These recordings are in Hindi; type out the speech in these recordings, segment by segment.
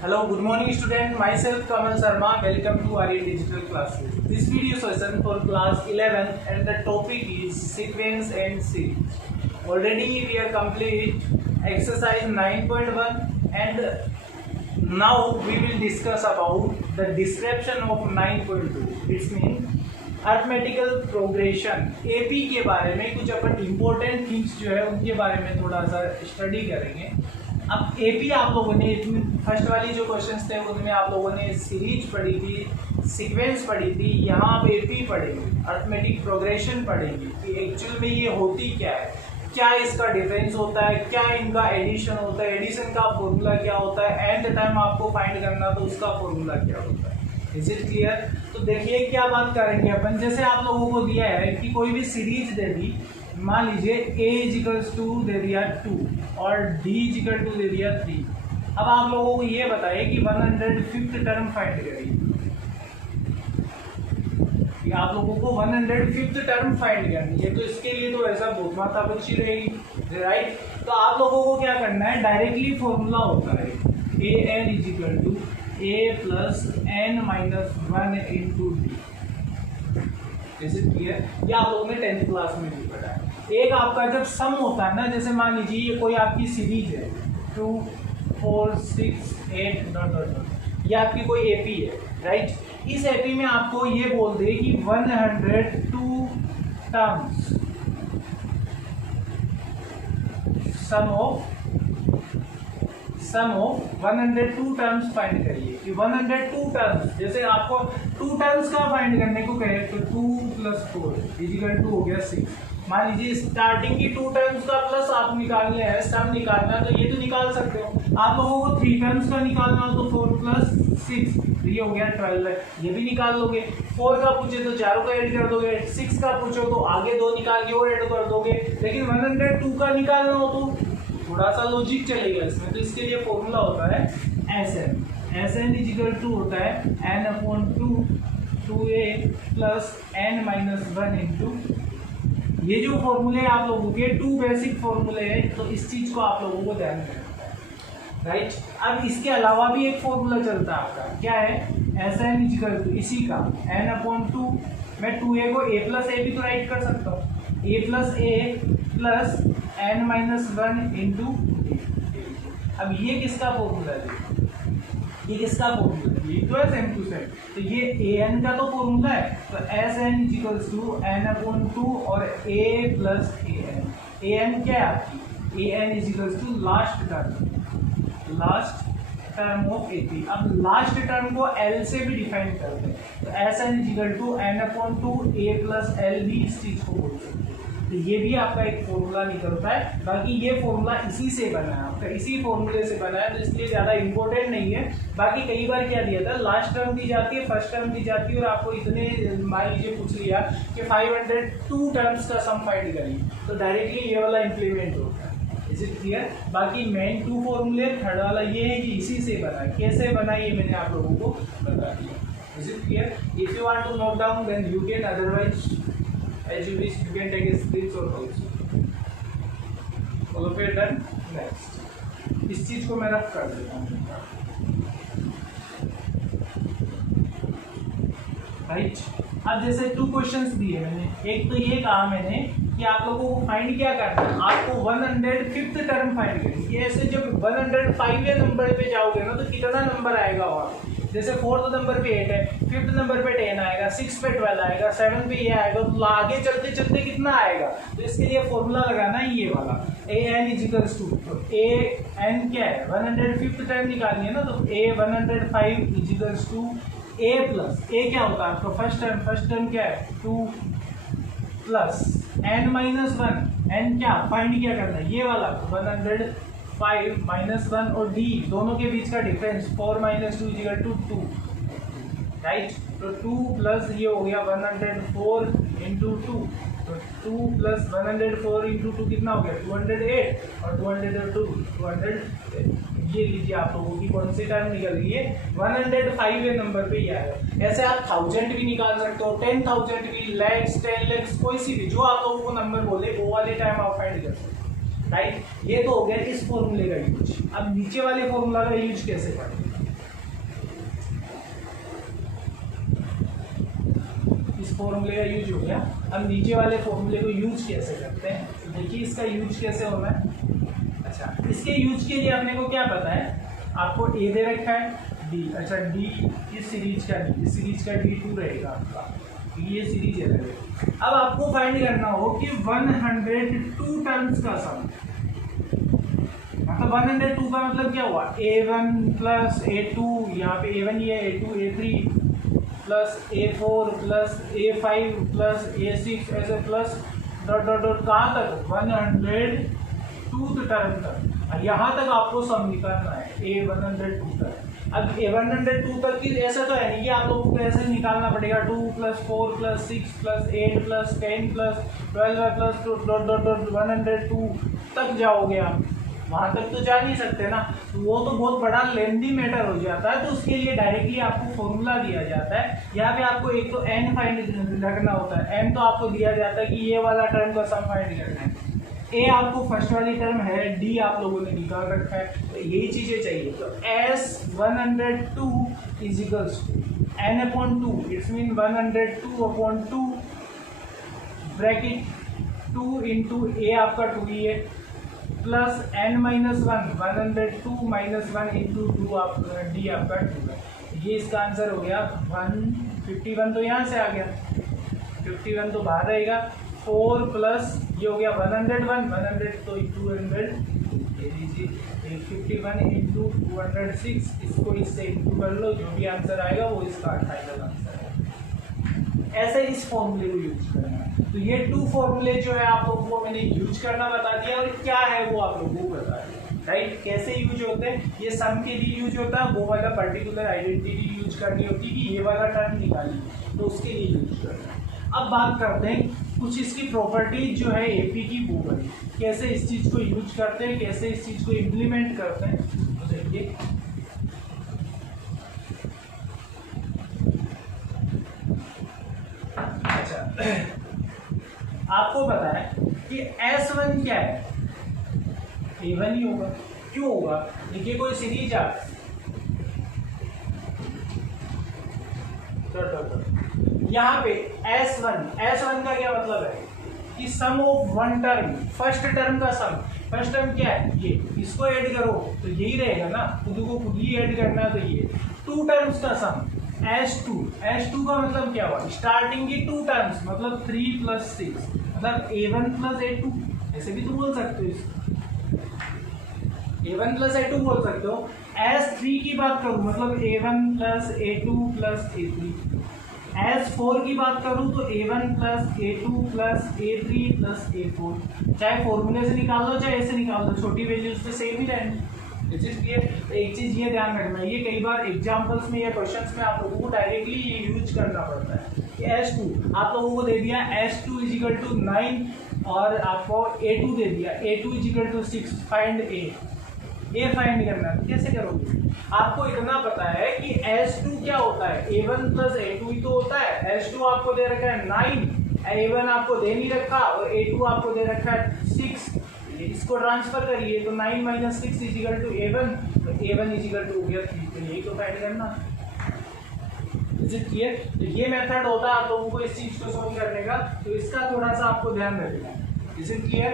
Hello, good morning student. Myself Kamal Sharma. Welcome to Arya Digital Classroom. This video session for class 11 and the topic is sequence and series. Already we are complete exercise 9.1 and now we will discuss about the description of 9.2. It means arithmetical progression AP के बारे में कुछ अपन इम्पोर्टेंट थिंग्स जो है उनके बारे में थोड़ा सा स्टडी करेंगे। अब एपी आप लोगों ने फर्स्ट वाली जो क्वेश्चंस थे उनमें आप लोगों ने सीरीज पढ़ी थी, सीक्वेंस पढ़ी थी, यहाँ आप एपी पढ़ेंगे, अर्थमेटिक प्रोग्रेशन पढ़ेंगे कि एक्चुअल में ये होती क्या है, क्या इसका डिफरेंस होता है, क्या इनका एडिशन होता है, एडिशन का फॉर्मूला क्या होता है, एंड टाइम आपको फाइंड करना तो उसका फॉर्मूला क्या होता है। Is it clear? तो देखिए क्या बात करेंगे अपन, जैसे आप लोगों को दिया है कि कोई भी सीरीज दे दी, मान लीजिए a इजिकल्स टू दे दिया 2 और d इजिकल टू दे दिया 3। अब आप लोगों को ये बताइए कि 105th टर्म फाइंड करिए, आप लोगों को 105th टर्म फाइंड करनी है, तो इसके लिए तो ऐसा बहुत मात्रा बची रहेगी, राइट। तो आप लोगों को क्या करना है, डायरेक्टली फॉर्मूला होता है a n is equal to a plus n minus 1 into d. Is it clear? ये आप लोगों ने 10th क्लास में भी पढ़ा है। एक आपका जब सम होता है ना, जैसे मान लीजिए ये कोई आपकी सीरीज है 2 4 6 8 डॉट डॉट डॉट, ये आपकी कोई एपी है, राइट। इस एपी में आपको ये बोल दे कि 102 terms some of 102 terms find करिए कि 102 टर्म्स, जैसे आपको 2 टर्म्स का फाइंड करने को कहे तो 2 + 4 इजिकल टू हो गया 6। मान लीजिए स्टार्टिंग की 2 टर्म्स का प्लस आप निकालने हैं, सम निकालना है तो ये तो निकाल सकते हो। आप लोगों को 3 टर्म्स का निकालना हो तो 4 + 6 तो ये हो गया 12 है, ये भी निकाल लोगे। 4 का पूछे तो चारों का ऐड कर दोगे, 6 का पूछो तो आगे 2 निकाल के और ऐड कर दोगे। लेकिन 102 का निकालना हो तो थोड़ा सा लॉजिक चलेगा इसमें, तो इसके लिए फॉर्मूला होता है एस एन इजिकल टू होता है n/2 2a plus n minus 1 into. ये जो फॉर्मूले आप लोगों के 2 बेसिक फॉर्मूले हैं, तो इस चीज को आप लोगों को ध्यान में रखना है, राइट। अब इसके अलावा भी एक फॉर्मूला चलता है आपका, क्या है, एस एन इजिकल टू इसी का n/2। मैं 2a को a प्लस ए भी तो राइट कर सकता हूँ, a plus A plus n minus 1 into. अब ये किसका फॉर्मूला है, ये किसका फॉर्मूला है, ये तो है सेम टू सेम, तो ये an का तो फॉर्मूला है, तो S N equals to n/2 और a प्लस an क्या है आपकी, an equals to last term of AP. अब लास्ट टर्म को l से भी डिफाइन करते हैं, तो S n is equal to n/2 a plus l भी इस चीज को बोल सकते हैं। तो ये भी आपका एक फॉर्मूला निकलता है। बाकी ये फॉर्मूला इसी से बना है, आपका इसी फॉर्मूले से बना है, तो इसलिए ज़्यादा इंपॉर्टेंट नहीं है। बाकी कई बार क्या दिया था, लास्ट टर्म दी जाती है, फर्स्ट टर्म दी जाती है, और आपको इतने मान लीजिए पूछ लिया कि 502 टर्म्स का सम फाइंड करिए, तो डायरेक्टली ये वाला इम्प्लीमेंट होता है। Is it clear? बाकी मेन 2 फॉर्मूले, थर्ड वाला ये है कि इसी से बना है, कैसे बना ये मैंने आप लोगों को बता दिया। Is it clear? If you want to note down then you can, otherwise as you wish you can take a screenshot also. All of it done. Next, इस चीज को मैं रख कर देता हूँ, राइट। अब जैसे 2 क्वेश्चंस दिए मैंने, एक तो ये कहा मैंने कि आप लोगों को फाइंड क्या करना है, आपको 105th टर्म फाइंड करनी है। ऐसे जब 105वें नंबर पे जाओगे ना तो कितना नंबर आएगा, और जैसे 4th नंबर पे 8 है, 5th नंबर पे 10 आएगा, 6 पे 12 आएगा, 7 पे ये आएगा, तो आगे चलते चलते कितना आएगा। तो इसके लिए फॉर्मूला लगाना है ये वाला an इजिकल्स टू, तो an क्या है, 105th टर्म निकालनी है ना, तो a 105 equals to a plus a क्या होता है आपका फर्स्ट टर्म क्या है 2 प्लस n माइनस 1, n क्या फाइंड क्या करना है, ये वाला 105 माइनस 1 और d दोनों के बीच का difference 4 minus 2 equal to 2, right. तो 2 प्लस ये हो गया 104 इंटू 2, तो 2 प्लस 104 इंटू 2 कितना हो गया 208, और 208 ये लीजिए आप लोगों की कौन सी टर्म निकल रही है, 105वें नंबर पे ये आया। ऐसे आप 1000 भी निकाल सकते हो, 10,000 भी, लैक्स, 10 लैक्स, कोई सी भी जो आप लोगों को नंबर बोले वो वाले टाइम आप फाइंड कर सकते हो, राइट। ये तो हो गया इस फॉर्मूले का यूज। अब नीचे वाले फॉर्मूला का यूज कैसे करें, इस फॉर्मूले का यूज हो गया। अब नीचे वाले फॉर्मूले को यूज कैसे करते हैं, तो देखिए इसका यूज कैसे होना है। अच्छा, इसके यूज के लिए अपने को क्या पता है, आपको ए दे रखा है, डी, अच्छा डी इस सीरीज का D2 रहेगा आपका, ये सीरीज है। अब आपको फाइंड करना हो कि 102 टर्म्स का सम, मतलब 102 का मतलब क्या हुआ, A1 प्लस A2, यहाँ पे A1 ही है, A2 A3 plus A4 plus A5 plus A6 ऐसे प्लस डॉट डॉट डॉट कहाँ तक 102 टर्म तक, यहाँ तक आपको सम निकालना है A102 तक। अब A102 तक की ऐसा तो है नहीं कि आप लोगों को ऐसे निकालना पड़ेगा 2 + 4 + 6 + 8 + 10 + 12 प्लस डॉट डॉट डॉट 102 तक जाओगे आप, वहाँ तक तो जा नहीं सकते ना, तो वो तो बहुत बड़ा लेंदी मैटर हो जाता है। तो उसके लिए डायरेक्टली आपको फॉर्मूला दिया जाता है, यहाँ पे आपको एक तो n फाइंड रखना होता है, n तो आपको दिया जाता है कि ये वाला टर्म का सम फाइंड करना है, a आपको फर्स्ट वाली टर्म है, d आप लोगों ने निकाल रखा है, तो यही चीजें चाहिए। तो S102 = n/2, it's mean 102/2 bracket 2 × a आपका 2 ही है प्लस n-1 102 - 1 × 2 आप d आपका 2 है। ये इसका आंसर हो गया 151, तो यहाँ से आ गया 51 तो बाहर रहेगा, 4 प्लस ये हो गया 101 तो 200, ये लीजिए 51 × 206, इसको इससे इंटू कर लो, जो भी आंसर आएगा वो इसका फाइनल आंसर है। ऐसे इस फॉर्मूले को यूज करना है। तो ये 2 फॉर्मूले जो है आप लोगों को मैंने यूज करना बता दिया, और क्या है वो आप लोगों को बता दिया, राइट। कैसे यूज होते हैं, ये सम के लिए यूज होता है, वो वाला पर्टिकुलर आइडेंटिटी यूज करनी होती है कि ये वाला टर्म निकालिए, तो उसके लिए यूज करना है। अब बात करते हैं कुछ इसकी प्रॉपर्टीज जो है एपी की, वो वाली कैसे इस चीज को यूज करते हैं, कैसे इस चीज को इम्प्लीमेंट करते हैं। तो देखिए आपको पता है कि S1 क्या है, A1 ही होगा। क्यों होगा, देखिए कोई सीरीज आ, यहाँ पे S1 का क्या मतलब है कि sum of one term, first term का सम, फर्स्ट टर्म क्या है, ये, इसको ऐड करो तो यही रहेगा ना, खुद को खुद ही ऐड करना है, तो ये 2 टर्म्स का सम S2 का मतलब क्या हुआ, स्टार्टिंग की 2 टर्म्स, मतलब 3 + 6, मतलब A1 + A2, ऐसे भी तो बोल सकते हो इसको, A1 + A2 बोल सकते हो। S3 की बात करूं मतलब A1 + A2 + A3, S4 की बात करूं तो A1 + A2 + A3 + A4, चाहे फॉर्मूले से निकाल लो चाहे ऐसे निकाल लो, छोटी वैल्यूज तो सेम ही रहेंगी। एक चीज ये ध्यान रखना, ये कई बार एग्जांपल्स में या क्वेश्चंस में आप लोगों को डायरेक्टली ये यूज करना पड़ता है कि S2 आप लोगों को दे दिया S2 = 9 और आपको A2 दे दिया, A2 = 6, फाइंड A फाइंड करना है, कैसे करोगे। आपको इतना पता है कि S2 क्या होता है, A1 + A2 ही तो होता है। S2 आपको दे रखा है 9, A1 आपको दे नहीं रखा, और A2 आपको दे रखा है 6, इसको ट्रांसफर करिए तो 9 - 6 = A1, तो A1 = हो गया 3, तो यही तो फाइंड करना। Is it clear. तो ये मेथड होता है आप लोगों को इस चीज को सॉल्व करने का, तो इसका थोड़ा सा आपको ध्यान रखना है। Is it clear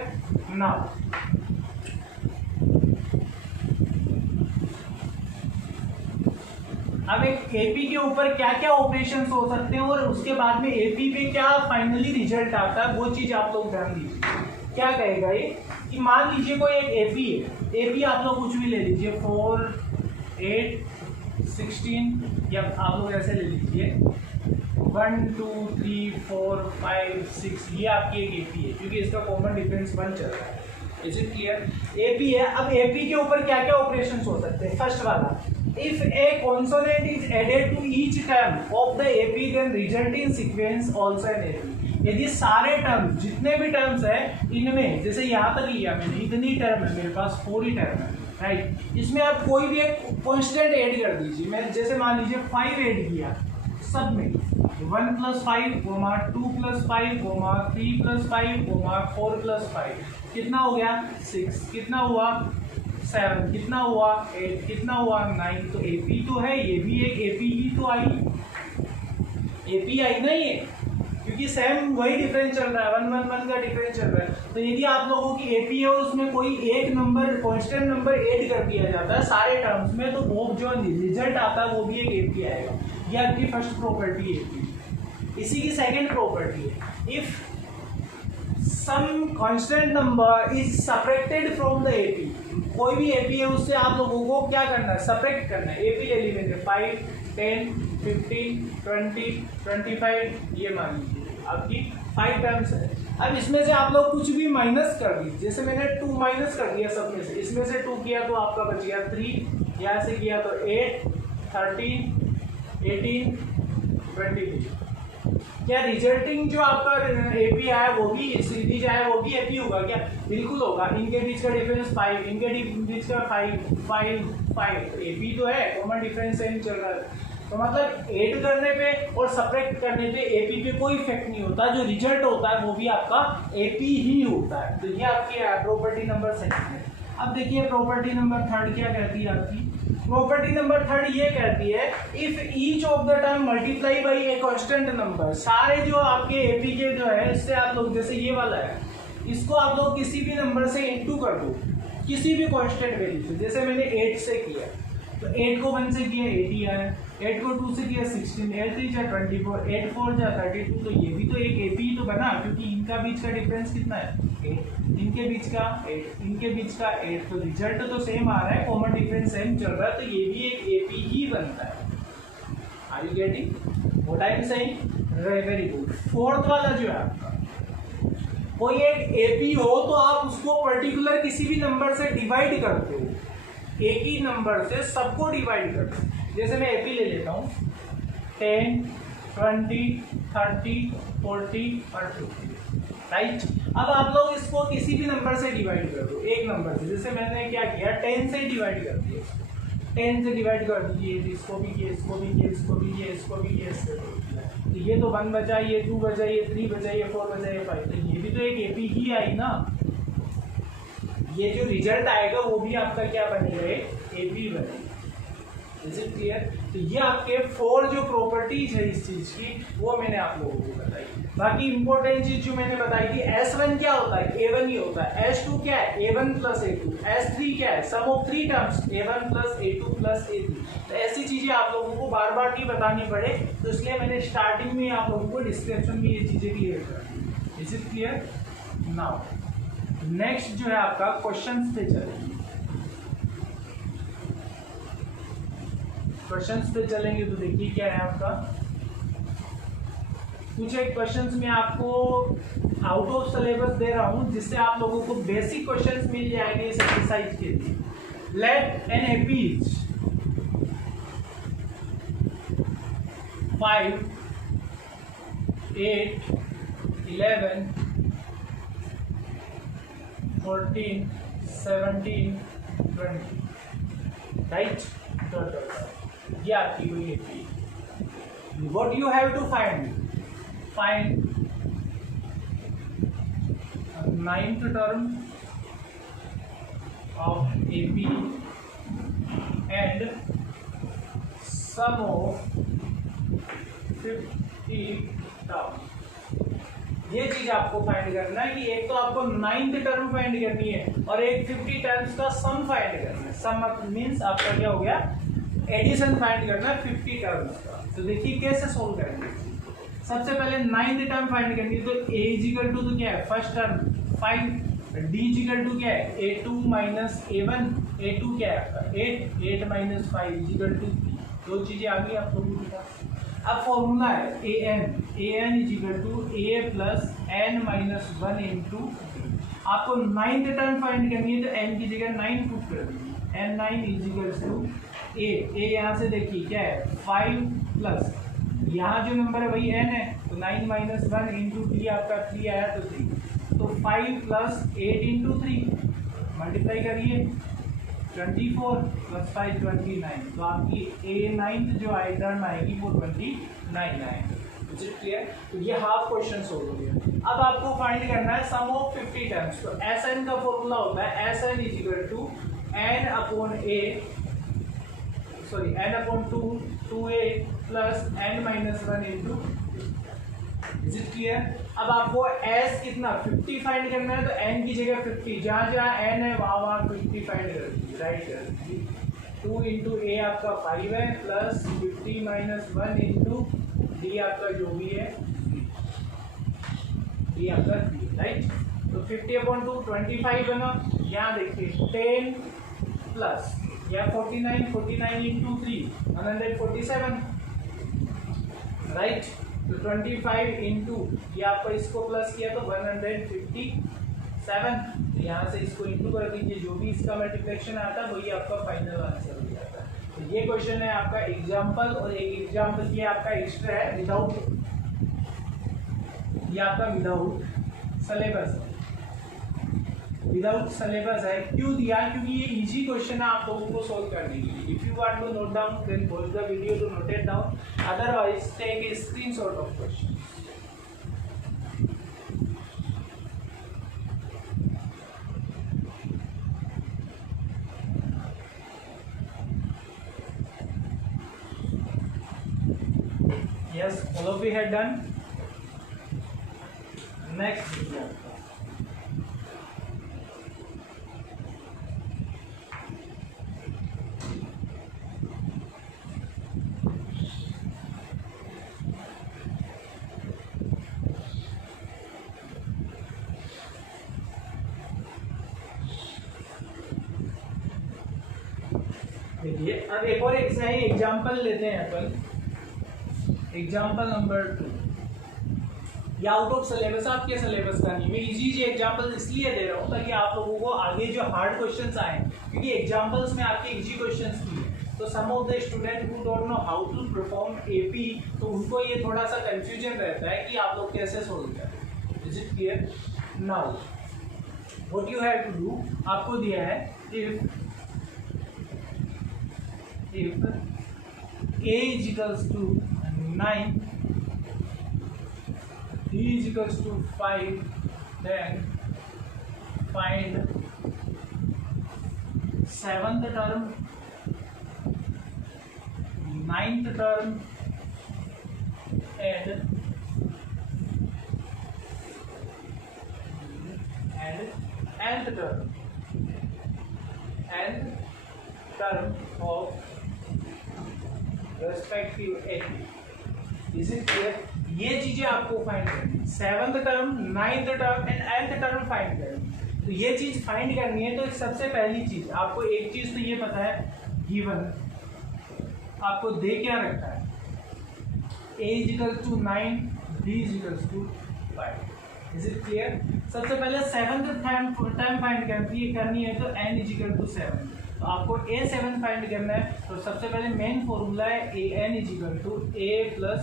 now. अब एक एपी के ऊपर क्या क्या ऑपरेशंस हो सकते हैं और उसके बाद में एपी पे क्या फाइनली रिजल्ट आता है, वो चीज आप लोग ध्यान दीजिए। क्या कहेगा ये कि मान लीजिए कोई एक एपी है, एपी आप लोग कुछ भी ले लीजिए 4, 8, 16 या आप लोग ऐसे ले लीजिए 1, 2, 3, 4, 5, 6, ये आपकी एक एपी है क्योंकि इसका कॉमन डिफरेंस 1 चल रहा है। Is it clear. एपी है, अब एपी के ऊपर क्या क्या ऑपरेशंस हो सकते हैं। फर्स्ट वाला, if a consonant is added to each term of the AP then resulting sequence also an AP। यदि सारे टर्म जितने भी टर्म्स है इनमें, जैसे यहाँ तक लिया मैंने, इतनी टर्म है मेरे पास, 4 ही टर्म है, राइट। इसमें आप कोई भी एक कांस्टेंट ऐड कर दीजिए। मैं जैसे मान लीजिए 5 ऐड किया सब में, 1 + 5, 2 + 5, 3 + 5, 4 + 5, कितना हो गया 6, कितना हुआ 7, कितना हुआ 8, कितना हुआ 9। तो एपी तो है, ये भी एक एपी ही तो आई, एपी आई ना ये। क्योंकि सेम वही डिफरेंस चल रहा है, 1 1 1 का डिफरेंस चल रहा है। तो यदि आप लोगों की एपी है उसमें कोई एक नंबर कांस्टेंट नंबर ऐड कर दिया जाता है सारे टर्म्स में, तो वो जो रिजल्ट आता है वो भी एक एपी आएगा। ये आपकी फर्स्ट प्रॉपर्टी है। इसी की सेकंड प्रॉपर्टी है, if some constant number is separated from the AP, कोई भी एपी है उससे आप लोगों को क्या करना है, सेपरेट करना है। एपी ले लीजिए 5 10 15 20 25, ये मान लीजिए आपकी 5 टर्म्स है। अब इसमें से आप लोग कुछ भी माइनस कर दीजिए, जैसे मैंने 2 माइनस कर दिया सब में से, इसमें से 2 किया तो आपका बच गया 3, यहाँ से किया तो 8 13 18 23। क्या रिजल्टिंग जो आपका एपी आया वो भी सीरीज आया वो भी एपी होगा क्या? बिल्कुल होगा। इनके बीच का डिफरेंस 5, इनके बीच का 5 एपी तो है, कॉमन डिफरेंस सेम चल रहा है। तो मतलब ऐड करने पे और सब्ट्रैक्ट करने पे एपी पे कोई इफेक्ट नहीं होता, जो रिजल्ट होता है वो भी आपका एपी ही होता है। तो ये आपकी प्रॉपर्टी नंबर सेकंड है। अब देखिए प्रॉपर्टी नंबर थर्ड क्या कहती है आपकी। प्रॉपर्टी नंबर थर्ड ये कहती है, if each of the term multiply by a constant number, सारे जो आपके एपी के जो है इससे आप लोग, जैसे ये वाला है, इसको आप लोग किसी भी नंबर से इंटू कर दो, किसी भी कांस्टेंट वैल्यू से। जैसे मैंने 8 से किया तो 8 को 1 से किया 80 आया, 8 को 2 से किया 16, 8 3 जा 24, 8 4 जा 32। तो ये भी तो एक एपी तो बना, क्योंकि इनका बीच का डिफरेंस कितना है 8, इनके बीच का 8, इनके बीच का 8। तो रिजल्ट तो सेम आ रहा है, कॉमन डिफरेंस सेम चल रहा है, तो ये भी एक एपी ही बनता है। Are you getting what I am saying? Very good. Fourth वाला जो है आपका, कोई एक एपी हो तो आप उसको पर्टिकुलर किसी भी नंबर से डिवाइड करते हो, एक ही नंबर से सबको डिवाइड करते हो। जैसे मैं एपी ले लेता हूँ 10 20 30 40 और 50, राइट। अब आप लोग इसको किसी भी नंबर से डिवाइड कर दो, एक नंबर से। जैसे मैंने क्या किया 10 से डिवाइड कर दिया, 10 से डिवाइड कर दीजिए, इसको भी किया, इसको भी किया, इसको भी किया, इसको भी किया, इसको भी किया। तो ये तो 1 बचा, ये 2 बचा, ये 3 बचा, ये 4 बचा, ये 5। तो ये भी तो एक एपी ही आई ना। ये जो रिजल्ट आएगा वो भी आपका क्या बनेगा, एपी बनेगा। Is it clear? तो ये आपके 4 जो प्रॉपर्टीज है इस चीज की, वो मैंने आप लोगों को बताई। बाकी इंपॉर्टेंट चीज जो मैंने बताई थी, S1 क्या होता है, A1 ही होता है। S2 क्या है, A1 प्लस A2। S3 क्या है, sum of 3 terms, A1 plus A2 plus A3। तो ऐसी चीजें आप लोगों को बार बार नहीं बतानी पड़े, तो इसलिए मैंने स्टार्टिंग में आप लोगों को डिस्क्रिप्शन में ये चीजें क्लियर कर दी। Is it clear? Now next जो है आपका क्वेश्चंस पे चलेंगे। क्वेश्चंस पे चलेंगे तो देखिए क्या है आपका, कुछ एक क्वेश्चंस में आपको आउट ऑफ सिलेबस दे रहा हूं, जिससे आप लोगों को बेसिक क्वेश्चंस मिल जाएंगे इस एक्सरसाइज के लिए। Let an AP is 5 8 11 14 17 20, right. ये आपकी कोई AP. What you have to find ninth term of AP and sum of 50 terms। ये चीज आपको फाइंड करना है कि एक तो आपको 9th टर्म फाइंड करनी है और एक 50 टर्म्स का सम फाइंड करना है। सम मीन्स आपका क्या हो गया, एडिशन फाइंड करना है 50 टर्म्स का। तो देखिए कैसे सोल्व करेंगे। सबसे पहले 9th टर्म फाइंड करनी है, तो a इजिकल टू तो क्या है, first term 5, d equal to क्या है, a2 माइनस a1, a2 क्या है आपका 8, 8 माइनस 5 इजिकल टू 3। दो चीजें आ गई आप लोगों के पास। अब फॉर्मूला है an equal to a plus n minus 1 into. आपको 9th टर्म फाइंड करनी है, तो n की जगह 9 पुट कर दीजिए, n9 इजिकल टू a यहाँ से देखिए क्या है 5 प्लस यहाँ जो नंबर है वही n है, तो 9 माइनस 1 इंटू 3 आपका 3 आया तो 3। तो 5 प्लस 8 इंटू 3 मल्टीप्लाई करिए 24 प्लस 5 29। तो आपकी a9 जो आई टर्म आएगी वो 29 आएगी। क्लियर? तो ये हाफ क्वेश्चन सोल्व हो गया। अब आपको फाइंड करना है सम ऑफ 50 टर्म्स। तो Sn का फॉर्मूला होता है Sn equal to n upon n upon 2 2a plus n minus 1 into. Is it clear? अब आपको s कितना 50 फाइंड करना है, तो n की जगह 50, जहाँ जहाँ n है वहाँ वहाँ 50 फाइंड कर दीजिए, राइट कर दीजिए। 2 इंटू ए आपका 5 है, प्लस 50 माइनस 1 इंटू डी आपका जो भी है डी आपका 3, राइट। तो 50/2 25 है ना, यहाँ देखिए 10 प्लस या 49 इंटू 3 147, राइट। तो 25 इंटू ये आपको इसको प्लस किया तो 157, यहाँ से इसको इंटू कर दीजिए, जो भी इसका मल्टीप्लिकेशन आता है वही आपका फाइनल आंसर हो जाता है। तो ये क्वेश्चन है आपका एग्जाम्पल, और एक एग्जाम्पल ये आपका एक्स्ट्रा है विदाउट, ये आपका विदाउट सिलेबस है, विदाउट सिलेबस है। क्यों दिया? क्योंकि ये इजी क्वेश्चन है आप लोगों को सोल्व करने के लिए। If you want to note down then pause the video to note it down, otherwise take a screenshot of question. Yes, all of you have done. Next example, देखिए अब एक और एग्जाम्पल लेते हैं अपन, एग्जाम्पल नंबर 2। ये आउट ऑफ सिलेबस, आपके सिलेबस का नहीं, मैं इजी एग्जाम्पल इसलिए दे रहा हूँ ताकि आप लोगों को आगे जो हार्ड क्वेश्चंस आए, क्योंकि एग्जाम्पल्स में आपके इजी क्वेश्चंस किए, तो some of the student who don't know how to perform AP, तो उनको ये थोड़ा सा कंफ्यूजन रहता है कि आप लोग कैसे सोल्व करें। Is it clear? Now what you have to do, आपको दिया है if a is equals to 9, b is equals to 5, then find 7th term, 9th term and 10th term and term of respective AP. Is it clear? ये चीजें आपको फाइंड करनी है, 7th term, 9th term and 10th term find करनी। तो ये चीज फाइंड करनी है, तो सबसे पहली चीज आपको एक चीज तो ये पता है, गिवन आपको दे क्या रखा है, a is equal to 9, b is equal to 5। Is it clear? सबसे पहले 7th टर्म फाइंड करनी है, तो n is equal to 7, तो आपको a7 फाइंड करना है। तो सबसे पहले मेन फॉर्मूला है an is equal to a plus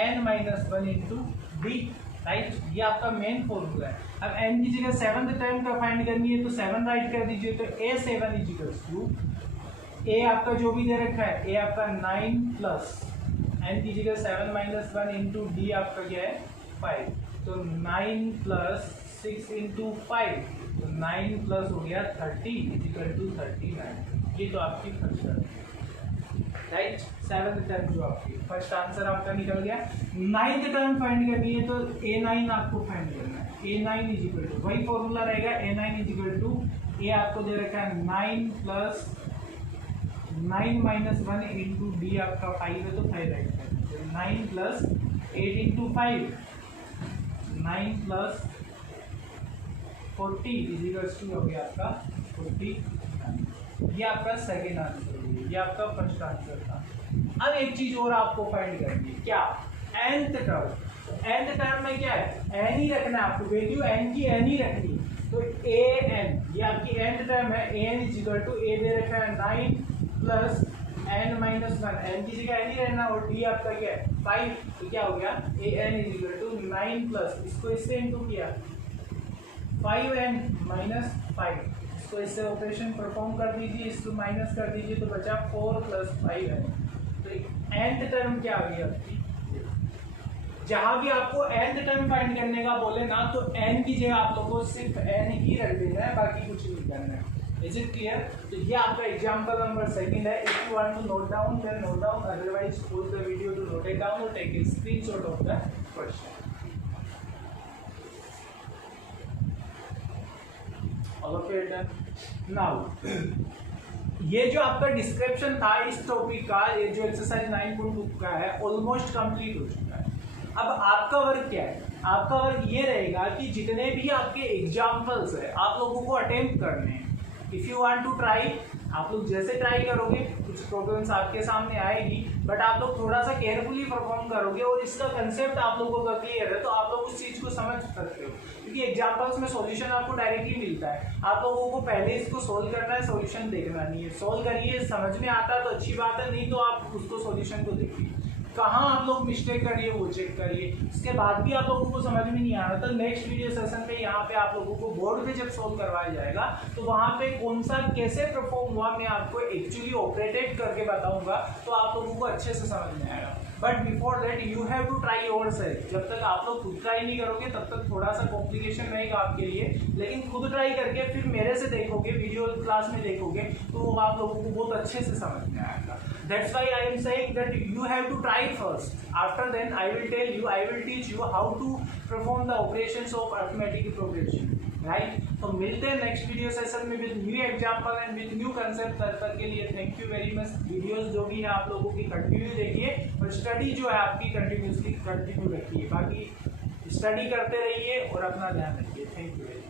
n minus 1 into b, right. ये आपका मेन फॉर्मूला है। अब n की जगह 7th टर्म का फाइंड करनी है, तो 7 राइट कर दीजिए, तो a7 is equal to a आपका जो भी दे रखा है, a आपका 9 प्लस n की जगह 7 माइनस 1 इंटू d आपका क्या है 5, तो 9 प्लस 6 इंटू 5, तो 9 प्लस हो गया 30 इक्वल टू 39। ये तो आपकी first term, right. 7th term जो आपकी फर्स्ट आंसर आपका निकल गया। 9th टर्म फाइंड करनी है, तो a9 आपको फाइंड करना है। a9 इज इक्वल टू वही फॉर्मूला रहेगा, a9 is equal to a आपको दे रखा है 9 प्लस 9 माइनस 1 इंटू डी आपका 5 है, तो 5 राइट है, 9 plus 8 into 5, 9 plus 40 is equal to हो गया आपका 40। ये आपका सेकेंड आंसर हो गया, ये आपका फर्स्ट आंसर था। अब एक चीज और आपको फाइंड करनी है, क्या? nth term. nth टर्म में क्या है, n ही रखना है आपको, वैल्यू n की n ही रखनी है, तो an ये आपकी nth टर्म है, an is equal to a दे रखा है 9 प्लस n माइनस 1, n की जगह n ही रहना, और d आपका क्या है 5, तो क्या हो गया an is equal to 9 plus, इसको इससे इंटू किया 5n माइनस 5, इसको इससे ऑपरेशन परफॉर्म कर दीजिए, इसको माइनस कर दीजिए, तो बचा 4 प्लस 5n। तो nth टर्म क्या आ गई आपकी? जहां भी आपको nth टर्म फाइंड करने का बोले ना, तो n की जगह आप लोगों को सिर्फ n ही रख देना है, बाकी कुछ नहीं करना है। Is it clear? तो ये आपका एग्जांपल नंबर सेकंड है। If you want to note down then note down, otherwise pause the video to note it down और take a screenshot of the question. All of it done. Now ये जो आपका डिस्क्रिप्शन था इस टॉपिक का, ये जो एक्सरसाइज 9.2 का है ऑलमोस्ट कंप्लीट हो चुका है। अब आपका वर्क क्या है? आपका वर्क ये रहेगा कि जितने भी आपके एग्जाम्पल्स है आप लोगों को अटेम्प्ट करने हैं। If you want to try, आप लोग जैसे ट्राई करोगे कुछ प्रॉब्लम्स आपके सामने आएगी, बट आप लोग थोड़ा सा केयरफुली परफॉर्म करोगे और इसका कंसेप्ट आप लोगों का क्लियर है तो आप लोग उस चीज को समझ सकते हो, क्योंकि एग्जांपल्स में सॉल्यूशन आपको डायरेक्टली मिलता है। आप लोगों को पहले इसको सोल्व करना है, सॉल्यूशन देखना नहीं है। सोल्व करिए, समझ में आता है तो अच्छी बात है, नहीं तो आप उसको सॉल्यूशन को देखिए, कहाँ आप लोग मिस्टेक करिए वो चेक करिए। इसके बाद भी आप लोगों को समझ में नहीं आ रहा तो नेक्स्ट वीडियो सेशन पे यहाँ पे आप लोगों को बोर्ड पे जब सोल्व करवाया जाएगा तो वहाँ पे कौन सा कैसे परफॉर्म हुआ मैं आपको एक्चुअली ऑपरेटेड करके बताऊंगा, तो आप लोगों को अच्छे से समझ में आएगा। But before that you have to try yourself. जब तक आप लोग खुद ट्राई नहीं करोगे तब तक थोड़ा सा कॉम्प्लिकेशन रहेगा आपके लिए, लेकिन खुद ट्राई करके फिर मेरे से देखोगे, वीडियो क्लास में देखोगे तो आप लोगों को बहुत अच्छे से समझ में आएगा। That's why I am saying that you have to try first. After then, I will tell you, I will teach you how to perform the operations of arithmetic progression. Right? तो मिलते हैं नेक्स्ट वीडियो सेशन में with new example and with new concept. तब तक के लिए thank you very much. Videos जो भी है आप लोगों की कंटिन्यू देखिए और स्टडी जो है आपकी कंटिन्यूसली कंटिन्यू रखिए। बाकी स्टडी करते रहिए और अपना ध्यान रखिए। Thank you very much.